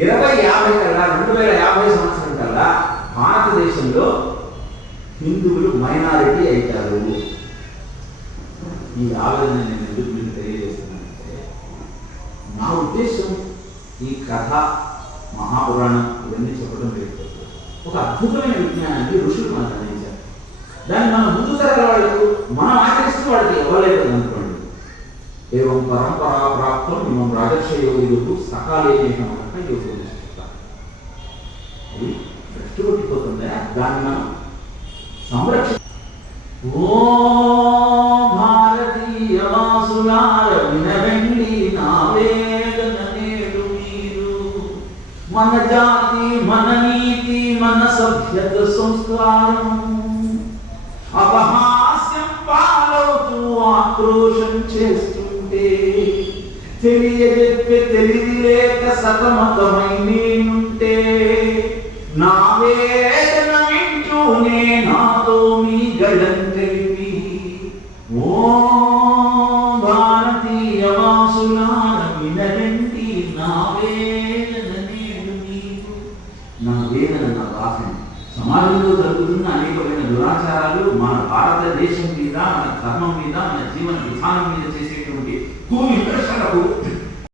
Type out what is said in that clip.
ఇరవై యాభై కల్లా రెండు వేల యాభై సంవత్సరం కల్లా భారతదేశంలో హిందువులు మైనారిటీ అవుతారు ఈ ఆవేదన నేను ఎందుకు మీకు తెలియజేస్తున్నానంటే నా ఉద్దేశం ఈ కథ మహాపురాణం ఇవన్నీ చెప్పడం లేదు. ఒక అద్భుతమైన విజ్ఞానాన్ని ఋషులు మనకు అందించారు. దాన్ని మన ముందు తరాల వాళ్ళకు మనం ఆచరిస్తూ వాళ్ళకి ఇవ్వలేదు అనుకోండి. ఏవం పరంపరా ప్రాప్తం ఇమం రాజర్ష యోగులకు సకాలేన యోగులు అది భ్రష్టు కొట్టిపోతుందా దాన్ని మనం సంరక్ష ఓ భారతీయ వాసులార వినవండి నా వేదన నేడు మీరు మన జాతి మన నీతి మన సభ్యత సంస్కారం అపహాస్యం పాలవుతూ ఆక్రోశం చేస్తూ తెలియజెప్పే తెలివి లేక సతమతమై నేనుంటే నా వేదన వింటూనే నాతో మీ గళం తెలిపి ఓ భారతీయ వాసులార వినరండి నా వేదన నేడు మీకు. నా వేదన నా వాసన. సమాజంలో జరుగుతున్న అనేకమైన దురాచారాలు మన భారతదేశం మీద మన ధర్మం మీద మన జీవన విధానం మీద చేసేటువంటి